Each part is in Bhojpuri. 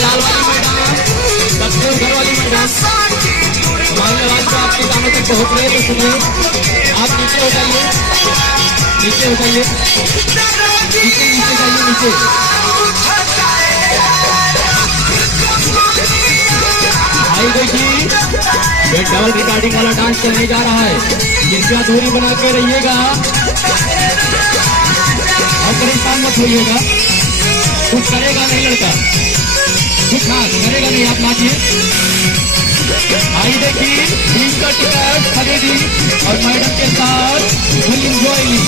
लाल वाली मैडम, सबसे उधर वाली मैडम, हमारे आवाज को आपके कानों तक पहुंच रहे तो सुनिए। आप नीचे हो जाइए, नीचे हो जाइए, नीचे नीचे जाइए नीचे। भाई देखिए ये डबल रिकॉर्डिंग वाला डांस चलने जा रहा है, कृपया दूरी बना के रहिएगा और परेशान मत होइएगा। कुछ करेगा नहीं लड़का, कुछ हाँ करेगा नहीं, आप नाचिए। आई देखिए टीम का टिकट खरीदी और मैडम के साथ फुल एंजॉय ली।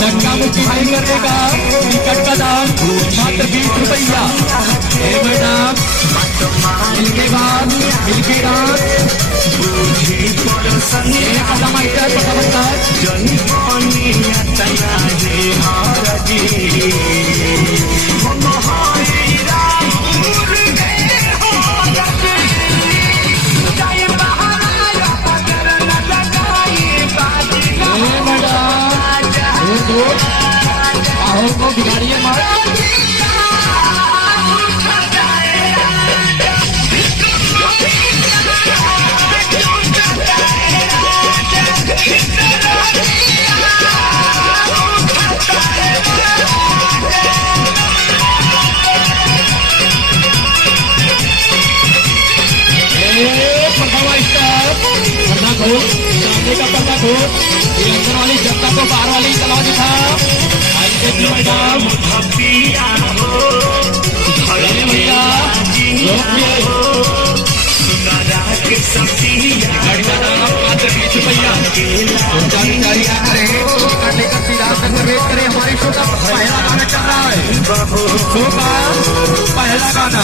धक्का मुक्की नहीं करने का, टिकट का दाम मात्र 20 रुपया। मैडम मिलके बाद मिलके रात पता मास्टर पता मास्टर को बिगाड़िए मत। पर्दा खोल, सामने का पर्दा खोल, ये अंदर वाली जनता को बाहर वाली चला दिखा। मैडम भैया हमारी शो का पहला गाना चल रहा है, शो का पहला गाना।